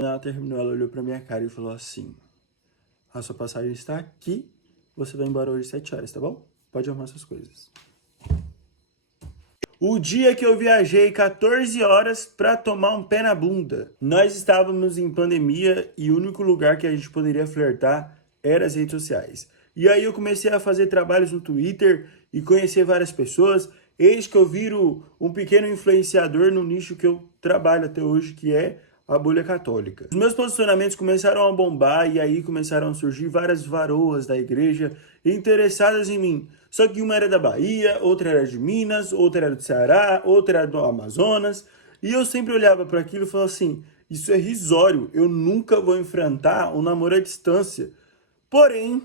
Quando ela terminou, ela olhou pra minha cara e falou assim: a sua passagem está aqui, você vai embora hoje às 7 horas, tá bom? Pode arrumar suas coisas. O dia que eu viajei 14 horas pra tomar um pé na bunda. Nós estávamos em pandemia e o único lugar que a gente poderia flertar era as redes sociais. E aí eu comecei a fazer trabalhos no Twitter e conhecer várias pessoas. Eis que eu viro um pequeno influenciador no nicho que eu trabalho até hoje, que é a bolha católica. Os meus posicionamentos começaram a bombar e aí começaram a surgir várias varoas da igreja interessadas em mim. Só que uma era da Bahia, outra era de Minas, outra era do Ceará, outra era do Amazonas. E eu sempre olhava para aquilo e falava assim: isso é risório, eu nunca vou enfrentar um namoro à distância. Porém,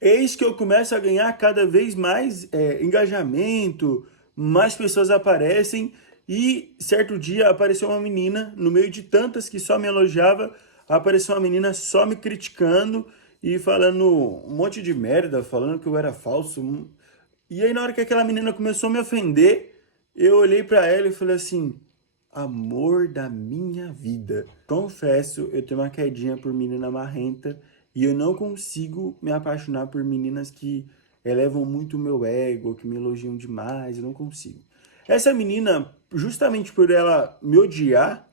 eis que eu começo a ganhar cada vez mais engajamento, mais pessoas aparecem e certo dia apareceu uma menina, no meio de tantas que só me elogiava, apareceu uma menina só me criticando e falando um monte de merda, falando que eu era falso. E aí na hora que aquela menina começou a me ofender, eu olhei pra ela e falei assim: amor da minha vida. Confesso, eu tenho uma quedinha por menina marrenta e eu não consigo me apaixonar por meninas que elevam muito o meu ego, que me elogiam demais, eu não consigo. Essa menina, justamente por ela me odiar,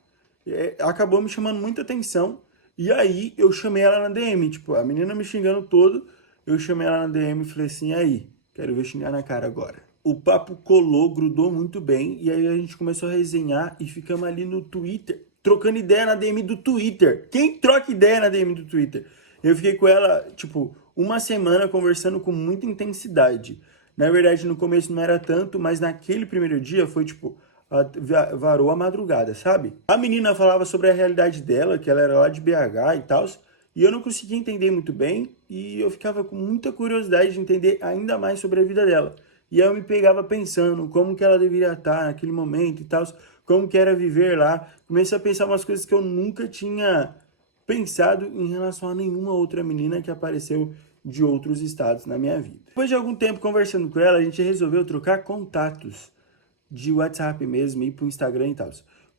acabou me chamando muita atenção. E aí eu chamei ela na DM, tipo, a menina me xingando todo, eu chamei ela na DM e falei assim: aí, quero ver xingar na cara agora. O papo colou, grudou muito bem, e aí a gente começou a resenhar e ficamos ali no Twitter, trocando ideia na DM do Twitter. Quem troca ideia na DM do Twitter? Eu fiquei com ela, tipo, uma semana conversando com muita intensidade. Na verdade, no começo não era tanto, mas naquele primeiro dia foi, tipo, varou a madrugada, sabe? A menina falava sobre a realidade dela, que ela era lá de BH e tal, e eu não conseguia entender muito bem, e eu ficava com muita curiosidade de entender ainda mais sobre a vida dela. E aí eu me pegava pensando como que ela deveria estar naquele momento e tal, como que era viver lá. Comecei a pensar umas coisas que eu nunca tinha pensado em relação a nenhuma outra menina que apareceu de outros estados na minha vida. Depois de algum tempo conversando com ela, a gente resolveu trocar contatos de WhatsApp mesmo, ir pro Instagram e tal.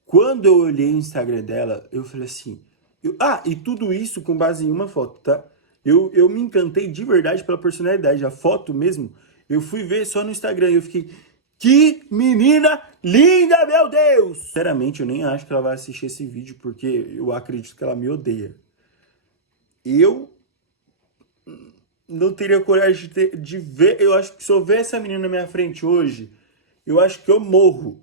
Quando eu olhei o Instagram dela, eu falei assim... e tudo isso com base em uma foto, tá? Eu me encantei de verdade pela personalidade. A foto mesmo, eu fui ver só no Instagram e eu fiquei... Que menina linda, meu Deus! Sinceramente, eu nem acho que ela vai assistir esse vídeo, porque eu acredito que ela me odeia. Eu não teria coragem de ver... Eu acho que se eu ver essa menina na minha frente hoje, eu acho que eu morro.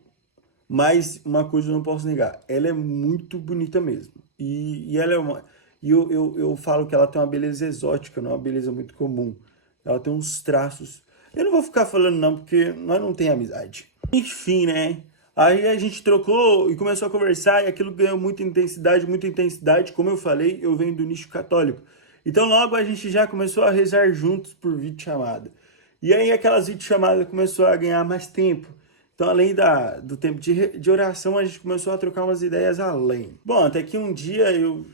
Mas uma coisa eu não posso negar, ela é muito bonita mesmo. E ela é uma. E eu falo que ela tem uma beleza exótica, não é uma beleza muito comum. Ela tem uns traços. Eu não vou ficar falando não, porque nós não tem amizade. Enfim, né? Aí a gente trocou e começou a conversar e aquilo ganhou muita intensidade, muita intensidade. Como eu falei, eu venho do nicho católico. Então logo a gente já começou a rezar juntos por videochamada. E aí aquelas videochamadas começou a ganhar mais tempo. Então, além do tempo de oração, a gente começou a trocar umas ideias além. Bom, até que um dia eu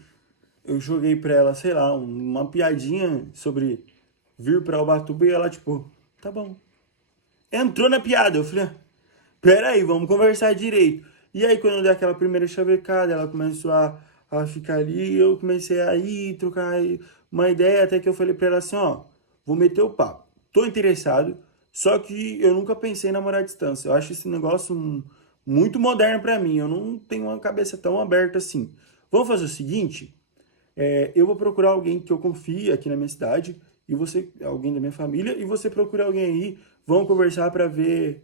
joguei pra ela, sei lá, uma piadinha sobre vir pra Ubatuba e ela, tipo, tá bom. Entrou na piada, eu falei, peraí, vamos conversar direito. E aí, quando eu dei aquela primeira chavecada, ela começou a ficar ali, eu comecei a ir, trocar uma ideia, até que eu falei pra ela assim, ó, vou meter o papo. Tô interessado, só que eu nunca pensei em namorar à distância. Eu acho esse negócio muito moderno pra mim, eu não tenho uma cabeça tão aberta assim. Vamos fazer o seguinte, eu vou procurar alguém que eu confie aqui na minha cidade, e você, alguém da minha família, e você procura alguém aí, vamos conversar pra ver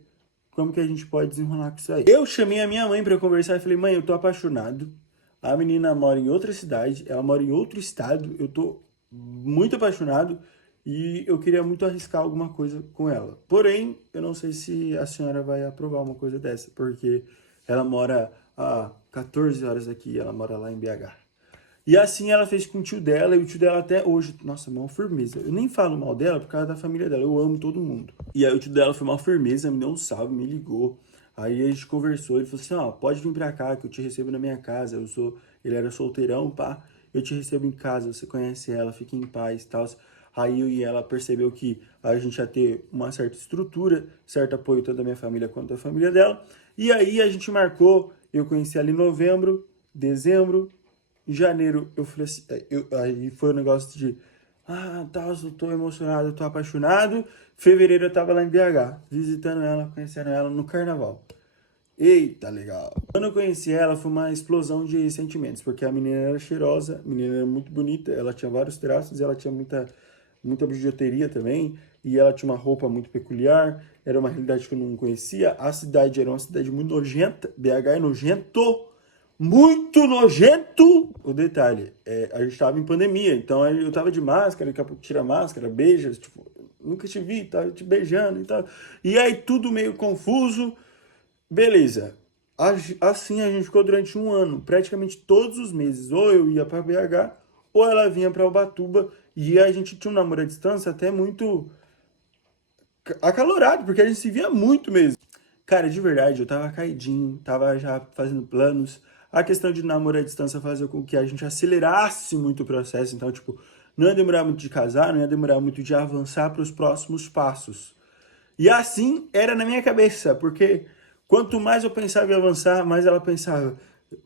como que a gente pode desenrolar com isso aí. Eu chamei a minha mãe pra conversar e falei, mãe, eu tô apaixonado. A menina mora em outra cidade, ela mora em outro estado, eu tô muito apaixonado e eu queria muito arriscar alguma coisa com ela. Porém, eu não sei se a senhora vai aprovar uma coisa dessa, porque ela mora a 14 horas daqui, ela mora lá em BH. E assim ela fez com o tio dela, e o tio dela até hoje, nossa, maior firmeza. Eu nem falo mal dela por causa da família dela, eu amo todo mundo. E aí o tio dela foi maior firmeza, me deu um salve, me ligou. Aí a gente conversou, ele falou assim, ó, pode vir pra cá que eu te recebo na minha casa. Ele era solteirão, pá, eu te recebo em casa, você conhece ela, fica em paz e tal. Aí eu e ela percebeu que a gente ia ter uma certa estrutura, certo apoio tanto da minha família quanto da família dela. E aí a gente marcou, eu conheci ela em novembro, Dezembro, em janeiro, eu falei assim, aí foi o negócio de, tá, eu tô emocionado, eu tô apaixonado. Fevereiro eu tava lá em BH, visitando ela, conhecendo ela no carnaval. Eita, legal. Quando eu conheci ela, foi uma explosão de sentimentos, porque a menina era cheirosa, a menina era muito bonita, ela tinha vários traços, ela tinha muita bijuteria também, e ela tinha uma roupa muito peculiar, era uma realidade que eu não conhecia. A cidade era uma cidade muito nojenta, BH é nojento, muito nojento. O detalhe, a gente tava em pandemia, então eu tava de máscara, daqui a pouco tira a máscara, beija, tipo, nunca te vi, tava te beijando e tal. E aí tudo meio confuso. Beleza. Assim a gente ficou durante um ano, praticamente todos os meses. Ou eu ia para BH, ou ela vinha para Ubatuba. E a gente tinha um namoro à distância até muito acalorado, porque a gente se via muito mesmo. Cara, de verdade, eu tava caidinho, tava já fazendo planos. A questão de namoro à distância fazia com que a gente acelerasse muito o processo. Então, tipo, não ia demorar muito de casar, não ia demorar muito de avançar para os próximos passos. E assim era na minha cabeça, porque quanto mais eu pensava em avançar, mais ela pensava: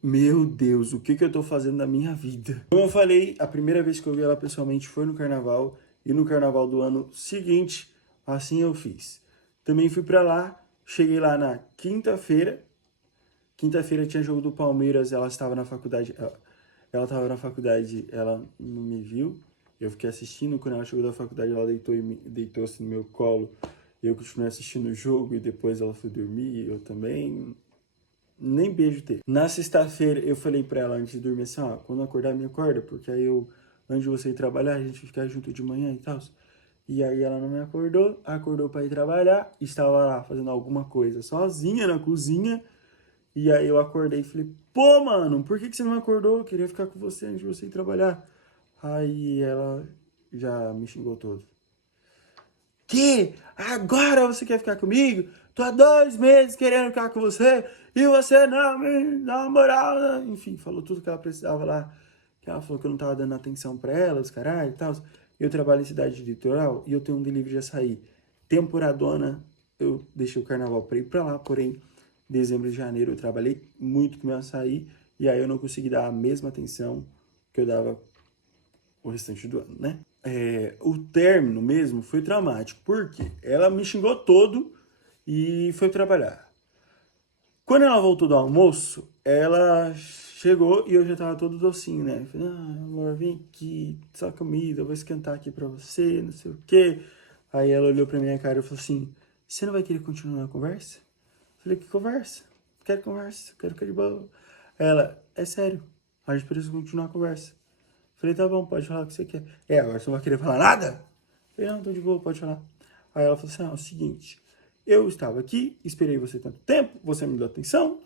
meu Deus, o que que eu tô fazendo na minha vida? Como eu falei, a primeira vez que eu vi ela pessoalmente foi no carnaval, e no carnaval do ano seguinte, assim eu fiz. Também fui pra lá, cheguei lá na quinta-feira. Quinta-feira tinha jogo do Palmeiras, ela estava na faculdade, ela estava na faculdade, ela não me viu. Eu fiquei assistindo, quando ela chegou da faculdade, ela deitou-se no meu colo. Eu continuei assistindo o jogo e depois ela foi dormir, eu também. Nem beijo teve. Na sexta-feira eu falei pra ela antes de dormir assim, ó, quando acordar me acorda, porque aí eu, antes de você ir trabalhar, a gente ficar junto de manhã e tal. E aí ela não me acordou, acordou pra ir trabalhar, estava lá fazendo alguma coisa sozinha na cozinha. E aí eu acordei e falei, pô, mano, por que que você não me acordou? Eu queria ficar com você antes de você ir trabalhar. Aí ela já me xingou todo. Que? Agora você quer ficar comigo? Tô há 2 meses querendo ficar com você e você não me dá uma moral, né? Enfim, falou tudo que ela precisava lá. Que ela falou que eu não tava dando atenção pra ela, os caralho e tal. Eu trabalho em cidade de litoral e eu tenho um delivery de açaí. Temporadona, eu deixei o carnaval pra ir pra lá, porém, dezembro e janeiro eu trabalhei muito com meu açaí e aí eu não consegui dar a mesma atenção que eu dava o restante do ano, né? O término mesmo foi traumático, porque ela me xingou todo e foi trabalhar. Quando ela voltou do almoço, ela chegou e eu já tava todo docinho, né? Eu falei, amor, vem aqui, só comida, eu vou esquentar aqui pra você, não sei o quê. Aí ela olhou pra minha cara e falou assim, você não vai querer continuar a conversa? Eu falei, que conversa? Quero conversa, quero ficar de boa. Ela, é sério, a gente precisa continuar a conversa. Falei, tá bom, pode falar o que você quer. Agora você não vai querer falar nada? Falei, não, tô de boa, pode falar. Aí ela falou assim, é o seguinte, eu estava aqui, esperei você tanto tempo, você me deu atenção,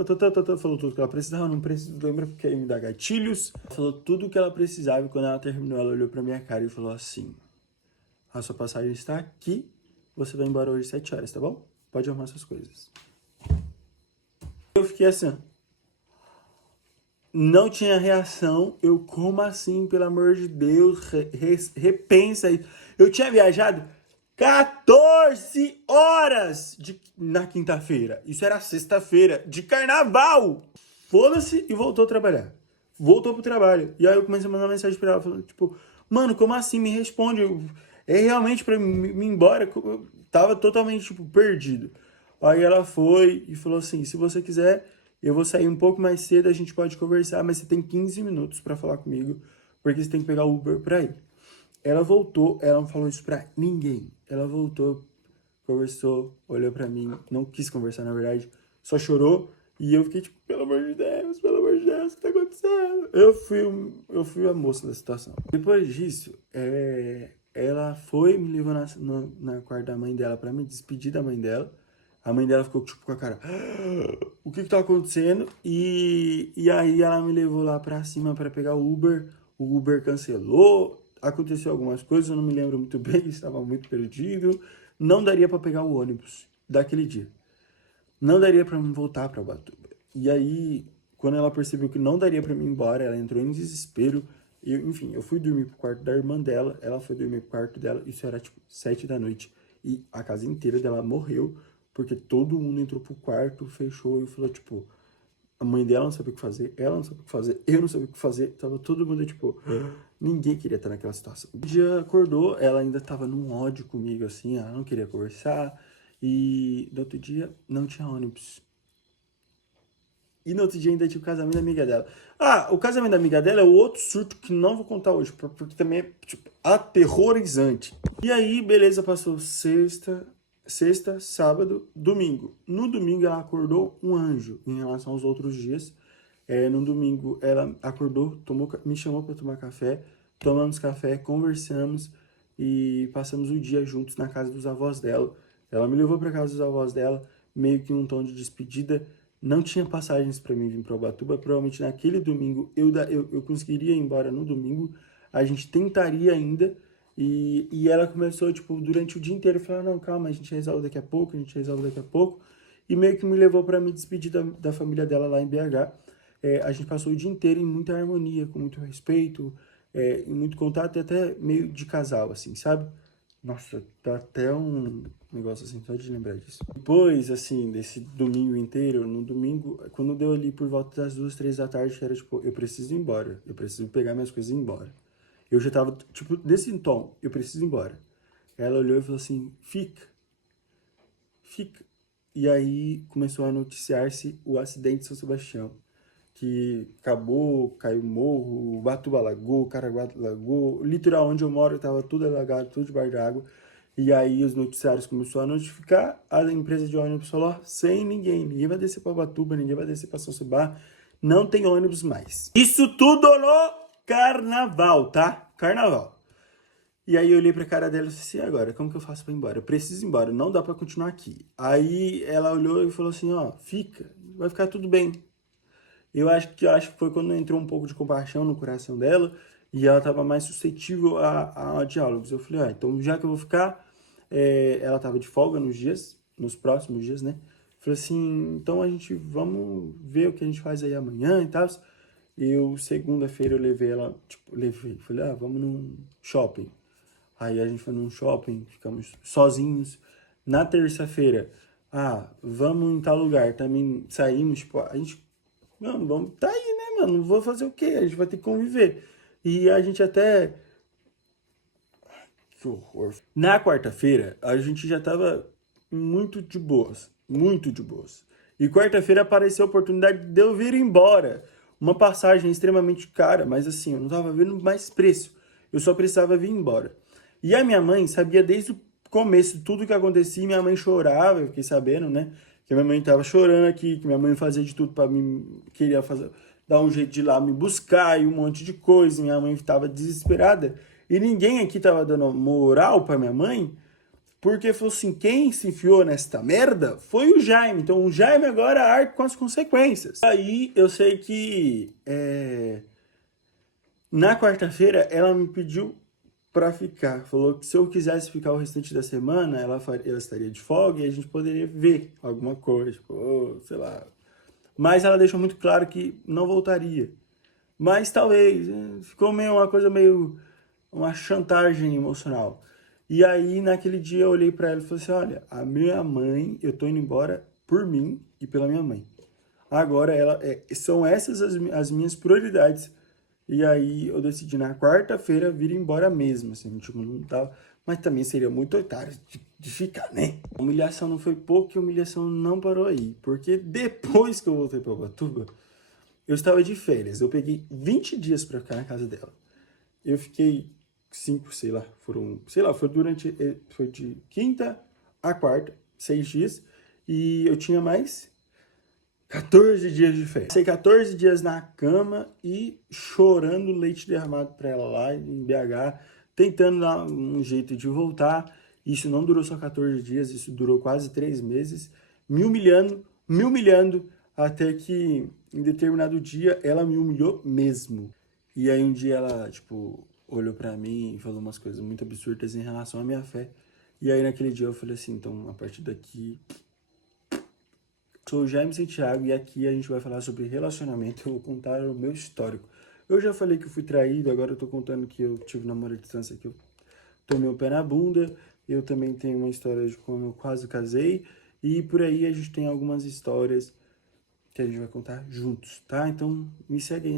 falou tudo que ela precisava, não preciso, lembra porque aí me dá gatilhos. Falou tudo o que ela precisava e quando ela terminou, ela olhou pra minha cara e falou assim, a sua passagem está aqui, você vai embora hoje às 7 horas, tá bom? Pode arrumar suas coisas. Eu fiquei assim, não tinha reação. Eu, como assim, pelo amor de Deus? Repensa aí. Eu tinha viajado 14 horas na quinta-feira. Isso era sexta-feira de carnaval. Foda-se e voltou a trabalhar. Voltou pro trabalho. E aí eu comecei a mandar mensagem pra ela, falando, tipo, mano, como assim? Me responde. É realmente pra me ir embora. Eu tava totalmente, tipo, perdido. Aí ela foi e falou assim, se você quiser, eu vou sair um pouco mais cedo, a gente pode conversar, mas você tem 15 minutos pra falar comigo, porque você tem que pegar o Uber pra ir. Ela voltou, ela não falou isso pra ninguém. Ela voltou, conversou, olhou pra mim, não quis conversar na verdade, só chorou e eu fiquei tipo, pelo amor de Deus, o que tá acontecendo? Eu fui a moça da situação. Depois disso, ela foi me levou na quarto da mãe dela pra me despedir da mãe dela. A mãe dela ficou tipo com a cara, o que que tá acontecendo? E aí ela me levou lá pra cima pra pegar o Uber cancelou, aconteceu algumas coisas, eu não me lembro muito bem, estava muito perdido. Não daria pra pegar o ônibus daquele dia. Não daria pra mim voltar pra Ubatuba. E aí, quando ela percebeu que não daria pra mim ir embora, ela entrou em desespero. E, enfim, eu fui dormir pro quarto da irmã dela, ela foi dormir pro quarto dela, isso era tipo 7 da noite. E a casa inteira dela morreu, porque todo mundo entrou pro quarto, fechou e falou, tipo, A mãe dela não sabia o que fazer, ela não sabia o que fazer, eu não sabia o que fazer. Tava todo mundo, tipo, ninguém queria estar naquela situação. Um dia acordou, ela ainda tava num ódio comigo, assim, ela não queria conversar. E no outro dia não tinha ônibus. E no outro dia ainda tinha o casamento da amiga dela. Ah, o casamento da amiga dela é o outro surto que não vou contar hoje, porque também é, tipo, aterrorizante. E aí, beleza, passou sexta, sábado, domingo. No domingo ela acordou um anjo em relação aos outros dias. No domingo ela acordou, me chamou para tomar café, tomamos café, conversamos e passamos o dia juntos na casa dos avós dela. Ela me levou para casa dos avós dela, meio que um tom de despedida. Não tinha passagens para mim vir para Ubatuba. Provavelmente naquele domingo eu conseguiria ir embora no domingo. A gente tentaria ainda. E ela começou, tipo, durante o dia inteiro, falar, não, calma, a gente resolve daqui a pouco, a gente resolve daqui a pouco. E meio que me levou para me despedir da família dela lá em BH. A gente passou o dia inteiro em muita harmonia, com muito respeito, em muito contato e até meio de casal, assim, sabe? Nossa, dá até um negócio assim, só de lembrar disso. Depois, assim, desse domingo inteiro, no domingo, quando deu ali por volta das 2, 3 da tarde, que era tipo, eu preciso ir embora, eu preciso pegar minhas coisas e ir embora. Eu já tava, tipo, desse tom, eu preciso ir embora. Ela olhou e falou assim, fica. E aí começou a noticiar-se o acidente de São Sebastião, que acabou, caiu morro, Ubatuba alagou, Caraguá alagou, o litoral onde eu moro estava tudo alagado, tudo debaixo de água. E aí os noticiários começaram a notificar, a empresa de ônibus falou, sem ninguém vai descer para Ubatuba, ninguém vai descer para São Sebastião, não tem ônibus mais. Isso tudo no carnaval, tá? Carnaval. E aí eu olhei pra cara dela e disse assim, agora, como que eu faço pra ir embora? Eu preciso ir embora, não dá pra continuar aqui. Aí ela olhou e falou assim, ó, fica, vai ficar tudo bem. Eu acho que foi quando entrou um pouco de compaixão no coração dela e ela estava mais suscetível a diálogos. Eu falei, então já que eu vou ficar, ela estava de folga nos próximos dias, né? Falei assim, então a gente vamos ver o que a gente faz aí amanhã e tal. Segunda-feira, eu levei ela, tipo, falei, vamos num shopping. Aí a gente foi num shopping, ficamos sozinhos. Na terça-feira, vamos em tal lugar. Também saímos, tipo, a gente, mano, vamos, tá aí, né, mano? Vou fazer o quê? A gente vai ter que conviver. E a gente até. Que horror. Na quarta-feira, a gente já tava muito de boas. Muito de boas. E quarta-feira apareceu a oportunidade de eu vir embora. Uma passagem extremamente cara, mas assim, eu não tava vendo mais preço. Eu só precisava vir embora. E a minha mãe sabia desde o começo tudo o que acontecia. Minha mãe chorava, eu fiquei sabendo, né? Que minha mãe tava chorando aqui, que minha mãe fazia de tudo para mim, queria fazer, dar um jeito de ir lá me buscar e um monte de coisa. Minha mãe estava desesperada. E ninguém aqui tava dando moral para minha mãe, porque falou assim: quem se enfiou nesta merda foi o Jaime. Então o Jaime agora arca com as consequências. Aí eu sei que na quarta-feira ela me pediu pra ficar. Falou que se eu quisesse ficar o restante da semana, ela estaria de folga e a gente poderia ver alguma coisa, tipo, sei lá. Mas ela deixou muito claro que não voltaria. Mas talvez, ficou meio uma coisa meio uma chantagem emocional. E aí naquele dia eu olhei pra ela e falei assim, olha, a minha mãe, eu tô indo embora por mim e pela minha mãe. Agora são essas as minhas prioridades. E aí eu decidi na quarta-feira vir embora mesmo, assim, tipo, não tava, mas também seria muito otário de ficar, né? A humilhação não foi pouco e a humilhação não parou aí, porque depois que eu voltei para Ubatuba, eu estava de férias, eu peguei 20 dias para ficar na casa dela. Eu fiquei 5, sei lá, foi foi de quinta a quarta, 6 dias, e eu tinha mais 14 dias de férias. Passei 14 dias na cama e chorando leite derramado pra ela lá em BH, tentando dar um jeito de voltar. Isso não durou só 14 dias, isso durou quase 3 meses, me humilhando, até que em determinado dia ela me humilhou mesmo. E aí um dia ela, tipo, olhou pra mim e falou umas coisas muito absurdas em relação à minha fé. E aí naquele dia eu falei assim, então a partir daqui sou o Jaime Santiago e aqui a gente vai falar sobre relacionamento. Eu vou contar o meu histórico. Eu já falei que eu fui traído, agora eu tô contando que eu tive namoro à distância, que eu tomei o pé na bunda. Eu também tenho uma história de como eu quase casei. E por aí a gente tem algumas histórias que a gente vai contar juntos, tá? Então me segue aí.